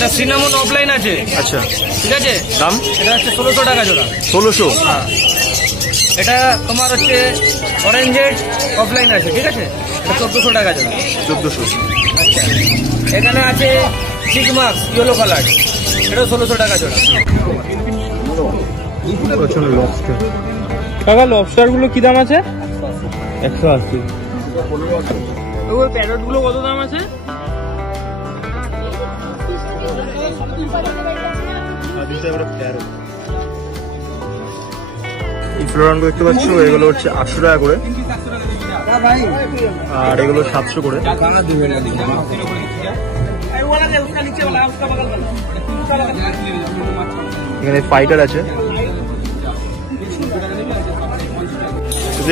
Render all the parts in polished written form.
এটা cinnamon offline আছে। আচ্ছা, ঠিক আছে। দাম এটা হচ্ছে 1600 টাকা জোড়া। 1600। হ্যাঁ, এটা তোমার হচ্ছে অরেঞ্জেড অফলাইন আছে। ঠিক আছে, এটা 1400 টাকা জোড়া। 1400। আচ্ছা, এখানে আছে সিগমাক্স ইয়েলো কালার, এটা 1600 টাকা জোড়া। কাকা লবস্টার গুলো কি দাম আছে? 180। ওই প্যারট গুলো কত দাম আছে? এই ফ্লোরানগুলো দেখতে পাচ্ছ, এগুলো হচ্ছে 800 টাকা করে, আর এগুলো 700 করে। এখানে ফাইটার আছে,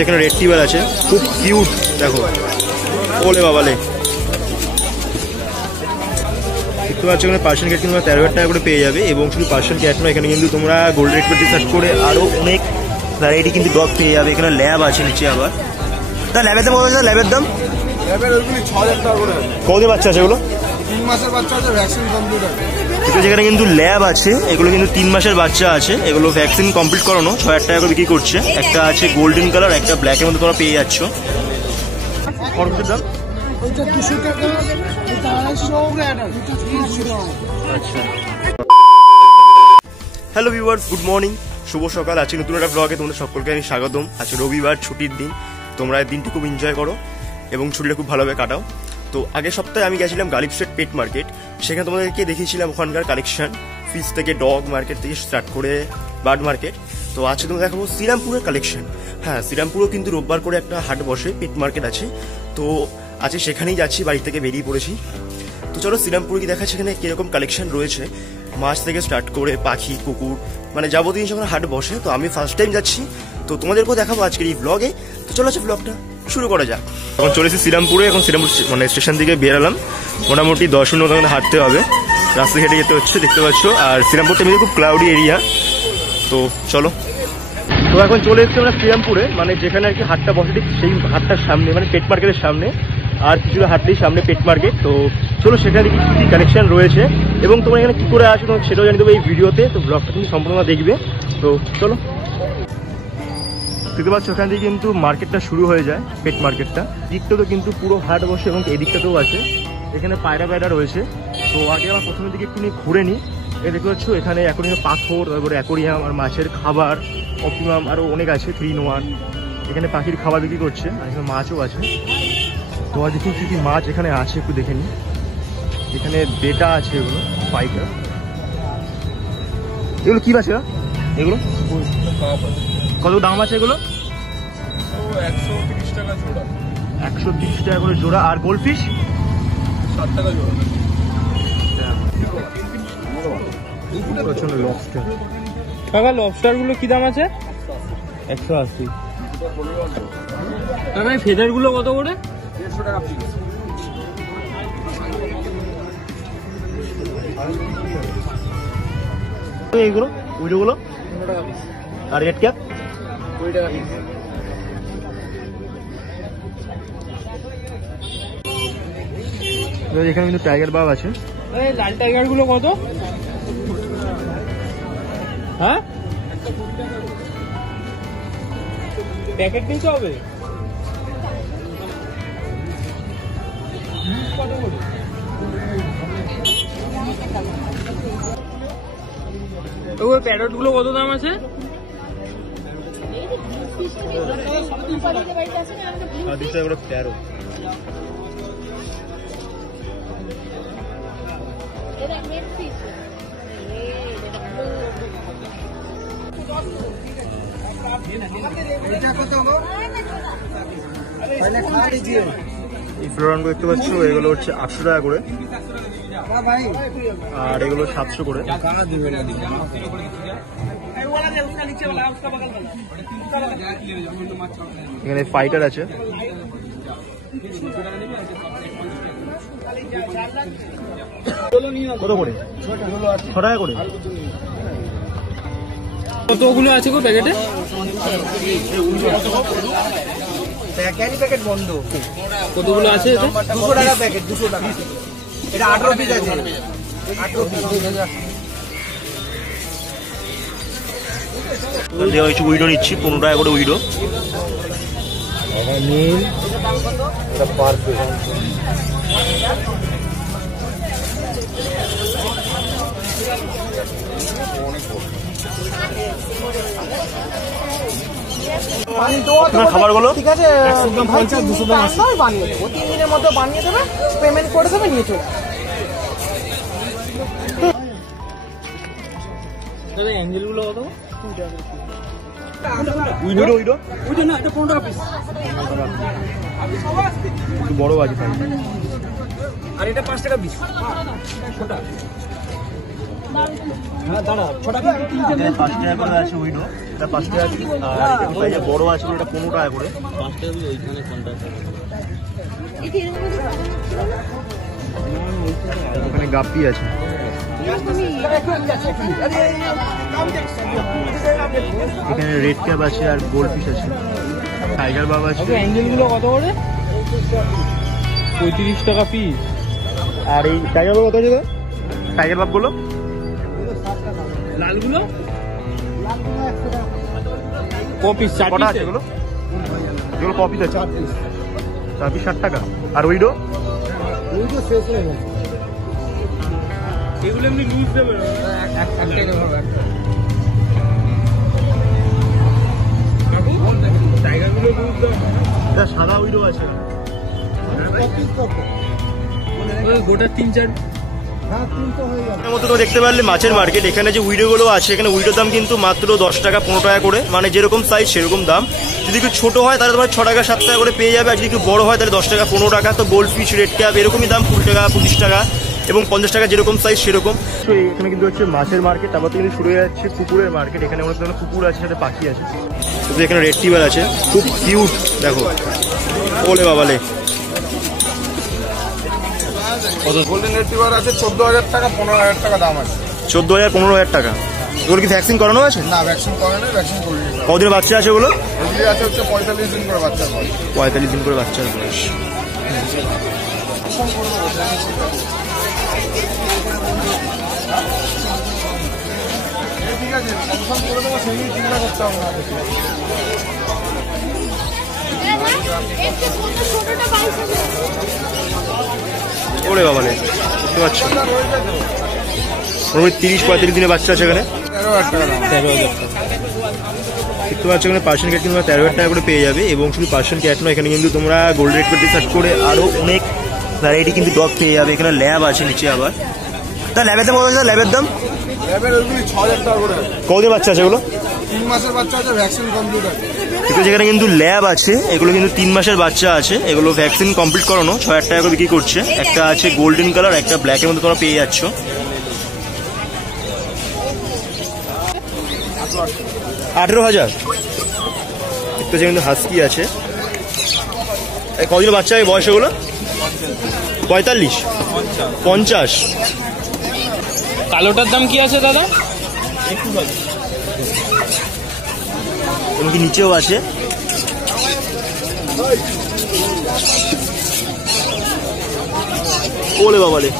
এখানে রেড টিবার আছে, খুব কিউট। দেখো, ওলে বাবালে, দেখতে পাচ্ছ এখানে পার্সিয়ান ক্যাট তোমরা 13,000 টাকা করে পেয়ে যাবে। এবং শুধু পার্সিয়ান ক্যাট নয়, এখানে কিন্তু তোমরা গোল্ড রেড পেটি সার্চ করে আরো অনেক ভ্যারাইটি কিন্তু ডগ পেয়ে যাবে। এখানে ল্যাব আছে নিচে আবার। তা ল্যাবের দাম কত আছে? ল্যাবের দাম 6000 টাকা করে। কতদিন বাচ্চা আছে এগুলো? 3 মাসের বাচ্চা আছে, ভ্যাকসিন কমপ্লিট আছে। কিন্তু যেখানে কিন্তু ল্যাব আছে, এগুলো কিন্তু 3 মাসের বাচ্চা আছে, এগুলো ভ্যাকসিন কমপ্লিট করানো, 6000 টাকা করে বিক্রি করছে। একটা আছে গোল্ডেন কালার, একটা ব্ল্যাকের মধ্যে তোমরা পেয়ে যাচ্ছ। খরচের দাম ওইটা 200 টাকা, এটা 250 আচ্ছা। হ্যালো ভিউয়ার্স, গুড মর্নিং, শুভ সকাল। আজকে নতুন একটা ব্লগে তোমাদের সকলকে আমি স্বাগতম। আজকে রবিবার, ছুটির দিন। তোমরা এই দিনটি খুব এনজয় করো এবং ছুটিটা খুব ভালোভাবে কাটাও। তো আগের সপ্তাহে আমি গেছিলাম গালিব স্ট্রিট পেট মার্কেট। সেখানে তোমাদেরকে দেখিয়েছিলাম ওখানকার কালেকশন, ফিশ থেকে ডগ মার্কেট থেকে স্টার্ট করে বার্ড মার্কেট। তো আজকে তোমাদের দেখাবো শ্রীরামপুরের কালেকশন। হ্যাঁ, শ্রীরামপুরেও কিন্তু রোববার করে একটা হাট বসে, পেট মার্কেট আছে। তো আজকে সেখানেই যাচ্ছি, বাড়ি থেকে বেরিয়ে পড়েছি। তো চলো শ্রীরামপুরে কি দেখা, সেখানে কিরকম কালেকশন রয়েছে, মাছ থেকে স্টার্ট করে পাখি, কুকুর, মানে যাবতীয় যখন হাট বসে। তো আমি ফার্স্ট টাইম যাচ্ছি, তো তোমাদেরকেও দেখাবো আজকের এই ব্লগে। তো চলো আজকে ব্লগটা শুরু করা যাক। এখন চলেছি শ্রীরামপুরে। এখন শ্রীরামপুর মানে স্টেশন থেকে বেরালাম, মোটামুটি 10 মিনিট মতো হাঁটতে হবে, রাস্তা হেঁটে যেতে হচ্ছে, দেখতে পাচ্ছ। আর শ্রীরামপুরটা এমনি খুব ক্লাউডি এরিয়া। তো চলো, তো এখন চলে এসেছি আমরা শ্রীরামপুরে, মানে যেখানে আর কি হাটটা বসে, ঠিক সেই হাটটার সামনে, মানে পেট মার্কেটের সামনে। আর কিছুটা হাটতেই সামনে পেট মার্কেট। তো চলো সেখানে কি কী কালেকশন রয়েছে এবং তোমরা এখানে কী করে আসো তোমাকে সেটাও জানিয়ে দেবো এই ভিডিওতে। তো ব্লগটা তুমি সম্পূর্ণ দেখবে। তো চলো, দেখতে পাচ্ছ ওখান থেকে কিন্তু মার্কেটটা শুরু হয়ে যায়, পেট মার্কেটটা। দিকটাতেও কিন্তু পুরো হাট বসে এবং এই দিকটাতেও আছে। এখানে পায়রা পায়রা রয়েছে। তো আগে আমার প্রথমের দিকে একটু ঘুরে নিই। দেখতে পাচ্ছ এখানে অ্যাকোরিয়াম, পাথর, তারপরে অ্যাকোরিয়াম আর মাছের খাবার, অপিমাম, আরও অনেক আছে, 3 in 1। এখানে পাখির খাবার বিক্রি করছে, আর এখানে মাছও আছে। তো আর দেখুন কী কী মাছ এখানে আছে একটু দেখে নিই। এখানে বেটা আছে, এগুলো পাইকার। এগুলো কী আছে এগুলো? কত দাম আছে এগুলো? 130 টাকা জোড়া। 130 টাকা করে জোড়া। আর গোল্ডফিশ 60 টাকা জোড়া। লবস্টার। কাকা লবস্টার গুলো কি দাম আছে? 180। কাকা ফেদার গুলো কত করে? 150 টাকা পিস। এইগুলো উইডোগুলো 15 টাকা পিস। আর রেড ক্যাপ 20 টাকা পিস। এখানে কিন্তু টাইগার বাব আছে। লাল টাইগার গুলো কত? হ্যাঁ, প্যাকেট কিনতে হবে। ওই প্যারট গুলো কত দাম আছে? 13। এই ফ্লোরানগুলো দেখতে পাচ্ছ, এগুলো হচ্ছে 800 টাকা করে, আর এগুলো 700 করে। এখানে ফাইটার আছে। কত করে? 6 টাকা করে। কতগুলো আছে গো প্যাকেটে? প্যাকেট বন্ধ। কতগুলো আছে? 200 টাকা প্যাকেট, 200 টাকা। এটা 18 পিস আছে। দেওয়া হয়েছে উইডো নিচ্ছি 15 টাকা করে উইডো। নীল এটা পারফেক্ট। খাবারগুলো ঠিক আছে, 200 বানিয়ে দেবো, 3 দিনের মধ্যে বানিয়ে দেবে, পেমেন্ট করে দেবে, নিয়ে চলে অ্যাঞ্জেলগুলো কত? উইডো উইডো ওইটা না, এটা 15 টাকা পিস। বড় আছে আর এটা 5 টাকা পিস। ছোটা। হ্যাঁ দাঁড়া, ছোটা কিন্তু 3 টাকা। 5 টাকা করে আছে উইডো, এটা 5 টাকা পিস। আর এটা যে বড় আছে এটা 15 টাকা করে। 5 টাকা পিস ওইখানে কোনটা? ওখানে গাপ্পি আছে। এখানে রেড ক্যাপ আছে আর গোল্ড ফিশ আছে, টাইগার বাবা আছে। অ্যাঞ্জেলগুলো কত করে? 35 টাকা পিস। আর এই টাইগার বাবা কত আছে? টাইগার বাপ গুলো লালগুলো কপিস 4 কটা পিস আছে এগুলো? এগুলো কপিস আছে 4 পিস 60 টাকা। আর উইডো শেষ হয়ে গেছে। এগুলো এমনি লুজ দেবে না? এক টাকা হবে। টাইগারগুলো লুজ দেবে। এটা সাদা উইডো আছে। গোটা 3-4। হ্যাঁ 300 হয়ে গেল। এর মধ্যে তো দেখতে পারলে মাছের মার্কেট। এখানে যে উইডো গুলো আছে, এখানে উইডোর দাম কিন্তু মাত্র 10 টাকা 15 টাকা করে, মানে যেরকম সাইজ সেরকম দাম। যদি একটু ছোট হয় তাহলে তোমার 6 টাকা 7 টাকা করে পেয়ে যাবে, আর যদি একটু বড় হয় তাহলে 10 টাকা 15 টাকা। তো গোল্ড ফিশ, রেড ক্যাপ এরকমই দাম, 20 টাকা 25 টাকা এবং 50 টাকা, যেরকম সাইজ সেরকম। তো এখানে কিন্তু হচ্ছে মাছের মার্কেট। তারপর কিন্তু শুরু হয়ে যাচ্ছে কুকুরের মার্কেট। এখানে অনেক ধরনের কুকুর আছে, সাথে পাখি আছে। তো এখানে রেড টিবার আছে, খুব কিউট, দেখো। ওলে বাবালে, গোল্ডেন রিট্রিভার আছে 14,000 টাকা, 15,000 টাকা দাম আছে। 14,000 15,000 টাকা। এগুলো কি ভ্যাকসিন করানো আছে? না ভ্যাকসিন করে না, ভ্যাকসিন করে দিতে হবে। কদিনের বাচ্চা আছে ওগুলো? এগুলি আছে হচ্ছে 45 দিন করে বাচ্চার বয়স। 45 দিন করে বাচ্চার বয়স। ঠিক আছে, কনফার্ম করে দেবো, সেই নিয়ে চিন্তা করতে হবে না। ওরে বাবালে, বুঝতে পারছো? 30-35 দিনের বাচ্চা আছে এখানে। 13,000 টাকা দাম। 13,000 দেখতে পাচ্ছ এখানে পার্সিয়ান ক্যাট কিন্তু 13,000 টাকা করে পেয়ে যাবে। এবং শুধু পার্সিয়ান ক্যাট নয়, এখানে কিন্তু তোমরা গোল্ড রেড পেটে সার্চ করে আরো অনেক ভ্যারাইটি কিন্তু ডগ পেয়ে যাবে। এখানে ল্যাব আছে নিচে আবার। তা ল্যাবের দাম কত আছে? ল্যাবের দাম ল্যাবের ওইগুলি 6,000 টাকা করে। কদিনের বাচ্চা আছে এগুলো? 3 মাসের বাচ্চা আছে, ভ্যাকসিন কমপ্লিট আছে। কিন্তু যেখানে কিন্তু ল্যাব আছে, এগুলো কিন্তু 3 মাসের বাচ্চা আছে, এগুলো ভ্যাকসিন কমপ্লিট করানো, 6,000 টাকা করে বিক্রি করছে। একটা আছে গোল্ডেন কালার, একটা ব্ল্যাকের মধ্যে তোমরা পেয়ে যাচ্ছ। 18,000। একটা যে কিন্তু হাস্কি আছে। কদিন বাচ্চা বয়স এগুলো? 45 50। কালোটার দাম কি আছে দাদা? এমনকি নিচেও আছে। ওলে বাবালে,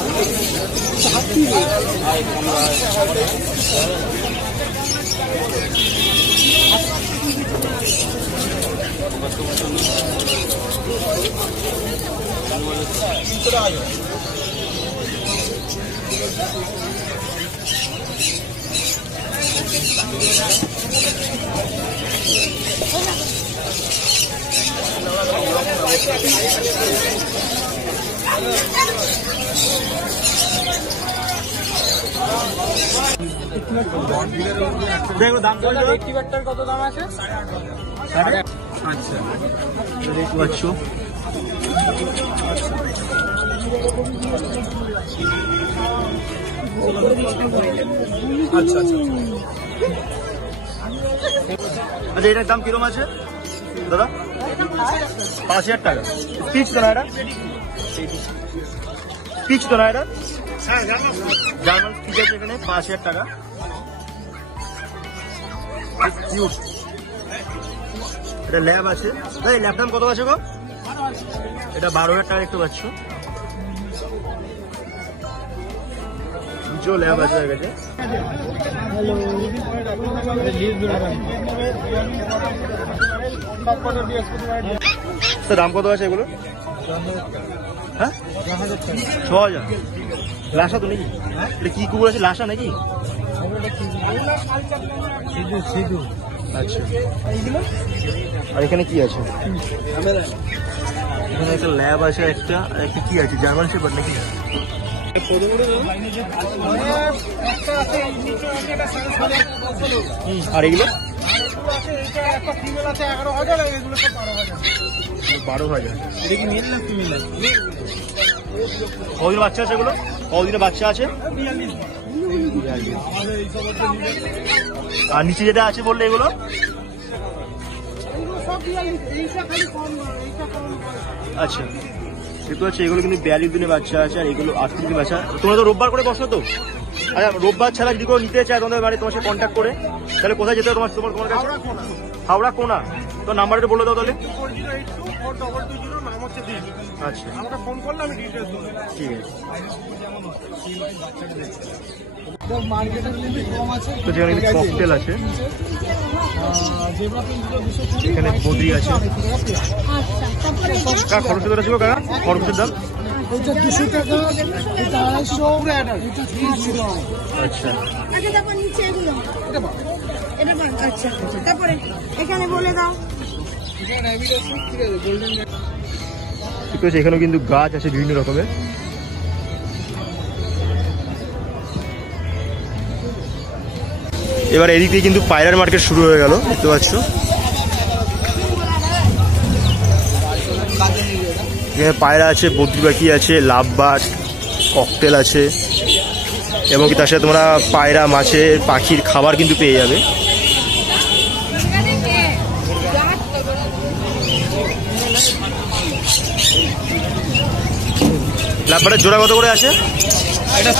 দেখো দাম বলতে রেক্টিভেটর কত দাম আছে? আচ্ছা দেখতে পাচ্ছ। আচ্ছা আচ্ছা। আচ্ছা এটার দাম কিরকম আছে দাদা? 5,000 টাকা। পিচ তো না এটা? পিচ তো না এটা? জার্মান পিচ আছে এখানে 5,000 টাকা। কিউট। এটা ল্যাব আছে। এই ল্যাব দাম কত আছে গো? এটা 12,000 টাকা দেখতে পাচ্ছ। কিছু ল্যাব আছে হয়ে গেছে। দাম কত আছে এগুলো? হ্যাঁ 6000। লাসা তো নাকি? এটা কি কুকুর আছে, লাসা নাকি? আচ্ছা, আর এখানে কি আছে? এখানে একটা ল্যাব আছে, একটা কি আছে, জার্মান শেপার্ড নাকি? আর এগুলো 12,000। কদিন বাচ্চা আছে এগুলো? কদিনের বাচ্চা আছে? আর নিচে যেটা আছে বললে এগুলো? আচ্ছা, দেখতে পাচ্ছি এগুলো কিন্তু 42 দিনের বাচ্চা আছে, আর এগুলো 38 দিনের বাচ্চা। তোমরা তো রোববার করে বসো তো? আচ্ছা, রোববার ছাড়া যদি কেউ নিতে চায় তোমাদের বাড়ি, তোমার সাথে কন্ট্যাক্ট করে, তাহলে কোথায় যেতে হবে তোমার কাছে? হাওড়া কোনা। তো নাম্বারটা বলে দাও তাহলে। আচ্ছা, ফোন করলে আমি ডিটেইলস দেব। ঠিক আছে। তো যেখানে ককটেল আছে, এখানে বদ্রি আছে। কাকা খরচের দাম আছে? কাকা খরচের দাম? এটা 200 টাকা, এটা 250, আচ্ছা, তারপর নিচে এগুলো এটা আচ্ছা, তারপরে এখানে বলে দাও। ঠিক আছে, এখানেও কিন্তু গাছ আছে বিভিন্ন রকমের। এবার এদিক দিয়ে কিন্তু পায়রার মার্কেট শুরু হয়ে গেল, দেখতে পাচ্ছ। এখানে পায়রা আছে, বদ্রি পাখি আছে, লাভবার্ড, ককটেল আছে, এবং কি তার সাথে তোমরা পায়রা, মাছের, পাখির খাবার কিন্তু পেয়ে যাবে। লাভবার্ডের জোড়া কত করে আছে?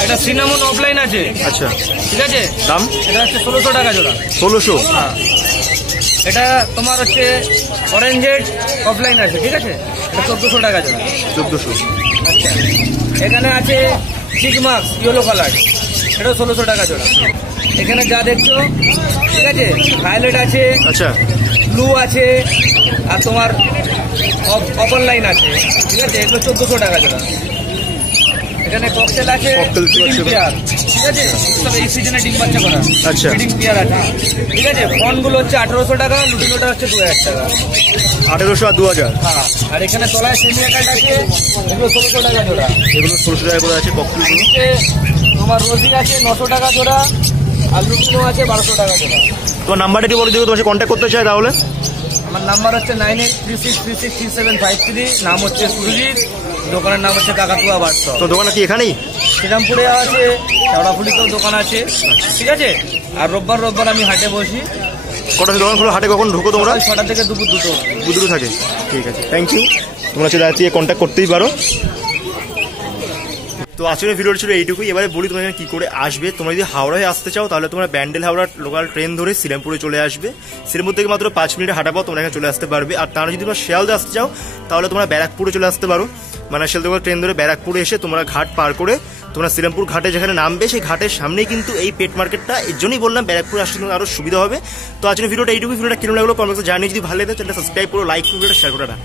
এটা সিনামন অফলাইন আছে। আচ্ছা, ঠিক আছে, দাম? এটা হচ্ছে 1600 টাকা জোড়া। 1600? হ্যাঁ, এটা তোমার হচ্ছে অরেঞ্জেড অফলাইন আছে। ঠিক আছে, এটা 1400 টাকা জোড়া। 1400। আচ্ছা, এখানে আছে চিকমাক্স ইয়েলো কালার, এটাও 1600 টাকা জোড়া। এখানে যা দেখছো, ঠিক আছে, ভায়োলেট আছে, আচ্ছা, ব্লু আছে, আর তোমার অপার লাইন আছে। ঠিক আছে, এগুলো 1400 টাকা জোড়া। এখানে ককটেল আছে, ককটেল ব্রিডিং পেয়ার। ঠিক আছে, সব এই সিজনে ডিম বাচ্চা করা। আচ্ছা, ব্রিডিং পেয়ার আছে। ঠিক আছে, ফনগুলো হচ্ছে 1800 টাকা, লুটিনোটা হচ্ছে 2000 টাকা। 1800 আর 2000। হ্যাঁ, আর এখানে তলায় সেমি অ্যাডাল্ট আছে, এগুলো 1600 টাকা জোড়া। এগুলো 1600 টাকা করে আছে ককটেল। নিচে তোমার রোজি আছে 900 টাকা জোড়া, আর লুটিনো আছে 1200 টাকা জোড়া। তোমার নাম্বারটা কি বলে, যদি তোমার কন্ট্যাক্ট করতে চাই তাহলে? আমার নাম্বার হচ্ছে 9836363753। নাম হচ্ছে সুরজিৎ, দোকানের নাম হচ্ছে কাকাতুয়া বার্তা। তো দোকানটা কি এখানেই? শ্রীরামপুরে আছে, শেওড়াফুলিতেও দোকান আছে। ঠিক আছে, আর রোববার আমি হাটে বসি। কটা দোকান খোলো? হাটে কখন ঢুকো তোমরা? 6টা থেকে দুপুর 2টো। দুটো থাকে। ঠিক আছে, থ্যাংক ইউ। তোমরা হচ্ছে রাতে কন্ট্যাক্ট করতেই পারো। তো আজকের ভিডিওটা ছিল এইটুকুই। এবারে বলি তোমরা কি করে আসবে। তোমরা যদি হাওড়ায় আসতে চাও তাহলে তোমরা ব্যান্ডেল হাওড়া লোকাল ট্রেন ধরে শ্রীরামপুরে চলে আসবে। শ্রীরামপুর থেকে মাত্র 5 মিনিট হাঁটা পথ তোমরা এখানে চলে আসতে পারবে। আর তারা যদি তোমরা শিয়ালদা আসতে চাও তাহলে তোমরা ব্যারাকপুরে চলে আসতে পারো। মানে শিয়ালদা ট্রেন ধরে ব্যারাকপুরে এসে তোমরা ঘাট পার করে তোমরা শ্রীরামপুর ঘাটে যেখানে নামবে সেই ঘাটের সামনেই কিন্তু এই পেট মার্কেটটা। এর জন্যই বললাম ব্যারাকপুরে আসলে তোমার আরও সুবিধা হবে। তো আজকের ভিডিওটা এইটুকুই। ভিডিওটা কিরকম লাগলো কমেন্টে জানিয়ে, যদি ভালো লাগে চ্যানেলটা সাবস্ক্রাইব করো, লাইক করো, ভিডিওটা শেয়ার করো না।